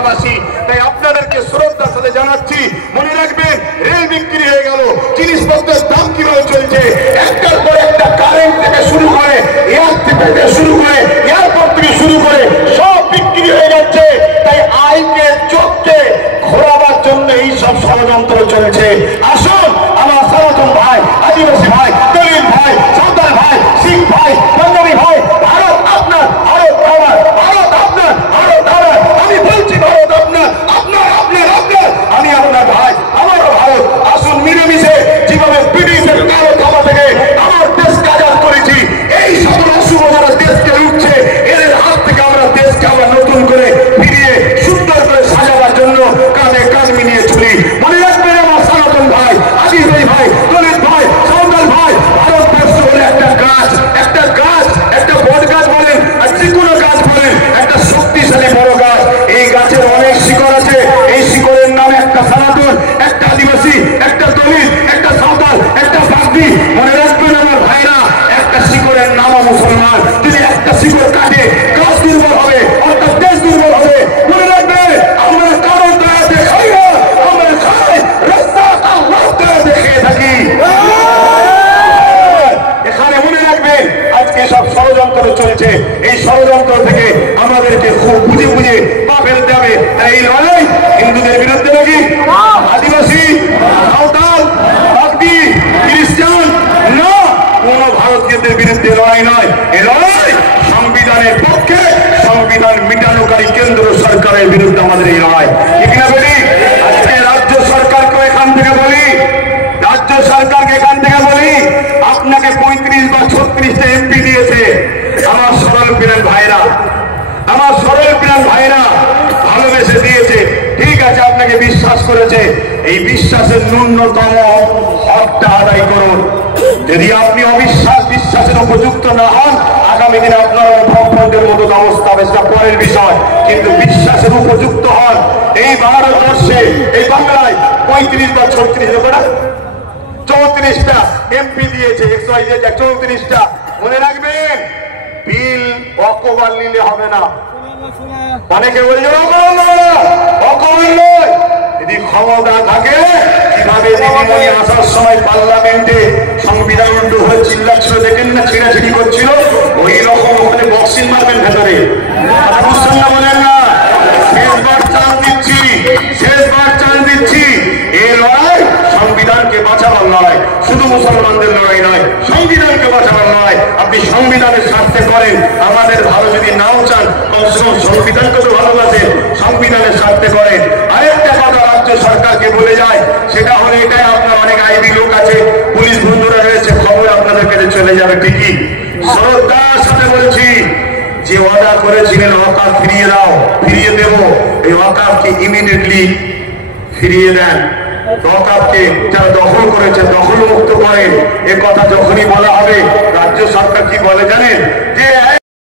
বাংলাবাসী। তাই আপনাদেরকে শ্রদ্ধার সাথে জানাচ্ছি, মনে রাখবেন রেল বিক্রি হয়ে গেল, জিনিসপত্রের দাম কিভাবে চলছে, একটার পর একটা কারেন্ট থেকে শুরু করে এয়ারপোর্ট থেকে শুরু করে সব বিক্রি হয়ে যাচ্ছে। তাই আইকে চোখকে ঘোরাবার জন্য এই সব ষড়যন্ত্র চলছে। আসুন আমার সনাতন ভাই, আদিবাসী ভাই, দলিত ভাই, সাঁওতাল ভাই, সিং ভাই, পাঞ্জাবি ভাই, ভারত আপনার, ভারত আমার, ভারত আপনার, ভারত আমার। আমি বলছি ভারত আপনার, আপনার আপনার আপনার, আমি আপনার ভাই, আমারও ভারত। আসুন মিলেমিশে যেভাবে ব্রিটিশের কালো থাবা থেকে আমার দেশকে আজাদ করেছি, এই সকল অশুভ যারা দেশকে লুটছে এদের হাত থেকে আমরা দেশকে আবার নতুন করে ফিরিয়ে সুন্দর করে সাজাবার জন্য কাঁধে কাঁধ মিলিয়ে চলি। মনে রাখবেন আমার সনাতন ভাই, আদিবাসী ভাই, দলিত ভাই, সাঁওতাল ভাই, ভারতবর্ষ হলে একটা গাছ, একটা বট গাছ বলেন আর যে কোনো গাছ বলেন, একটা শক্তিশালী বড় গাছ। এই গাছের অনেক শিকড় আছে, এই শিকড়ের নাম একটা সনাতন, একটা আদিবাসী, একটা দলিত, একটা সাঁওতাল, একটা বাগদি। মনে রাখবেন আমার ভাইরা, একটা শিকড়ের নামও মুসলমান। যদি একটা শিকড় কাটে গাছ দুর্বল হবে, অর্থাৎ দেশ দুর্বল হবে। মনে রাখবেন আমরা কারণ দয়া দেখাই না, আমরা খাই রাস্তা আল্লাহ দয়া দেখিয়ে থাকি। এখানে মনে রাখবেন আজকে সব ষড়যন্ত্র চলছে, এই ষড়যন্ত্র থেকে আমাদেরকে খুব বুঝে বুঝে পা ফেলতে হবে। তাই এই লড়াই হিন্দুদের বিরুদ্ধে নাকি আদিবাসী, সাঁওতাল, বাগদি, খ্রিস্টান না, কোন ভারতীয়দের বিরুদ্ধে লড়াই নয়। এই লড়াই সংবিধানের পক্ষে, সংবিধান মিটানোকারী কেন্দ্র সরকারের বিরুদ্ধে আমাদের এই লড়াই। ঠিক না বলি? আজকে রাজ্য সরকারকে এখান থেকে বলি, আপনাকে 35 বা 36টা এমপি দিয়েছে আমার সরল প্রাণ ভাইরা, ভালোবেসে দিয়েছে। ঠিক আছে, আপনাকে বিশ্বাস করেছে, এই বিশ্বাসের ন্যূনতম হকটা আদায় করুন। যদি আপনি বিশ্বাসের উপযুক্ত না হন, আগামী দিনে আপনার ভক্তদের মতো অবস্থা হবে, সেটা পরের বিষয়। কিন্তু বিশ্বাসের উপযুক্ত হন। এই ভারতবর্ষে, এই বাংলায় 35 বা 34টা এমপি দিয়েছে, 34টা। মনে রাখবেন, বিল অকবার নিলে হবে না। অনেকে বলছে অকবার নয়, যদি ক্ষমতা থাকে কিভাবে দিদিমণি আসার সময় পার্লামেন্টে সংবিধান উল্টো হয়ে চিল্লাচ্ছিল, দেখেন না, ছিঁড়াছিড়ি করছিল, ওই রকম ওখানে বক্সিং মারবেন ভেতরে। বুঝছেন না? বলেন না, শেষবার চান্স দিচ্ছি। এই লড়াই সংবিধানকে বাঁচাবার লড়াই, শুধু মুসলমানদের লড়াই নয়, সংবিধানকে বাঁচাবার লড়াই। আপনি সংবিধানের স্বার্থে করেন, আমাদের ভালো যদি নাও চান, কমসে কম সংবিধানকে তো ভালোবাসেন, সংবিধানের স্বার্থে করেন। আরেকটা কথা রাজ্য সরকারকে বলে যায়, সেটা হলো এটাই, আপনার অনেক আইবি লোক আছে, পুলিশ বন্ধুরা রয়েছে, খবর আপনাদের কাছে চলে যাবে ঠিকই। শ্রদ্ধার সাথে বলছি, যে ওয়াদা করেছিলেন ওয়াকাফ ফিরিয়ে দেব, এই ওয়াকাফকে ইমিডিয়েটলি ফিরিয়ে দেন। ওয়াকাফকে যারা দখল করেছে দখল মুক্ত করেন। এ কথা যখনই বলা হবে, রাজ্য সরকার কি বলে জানেন? যে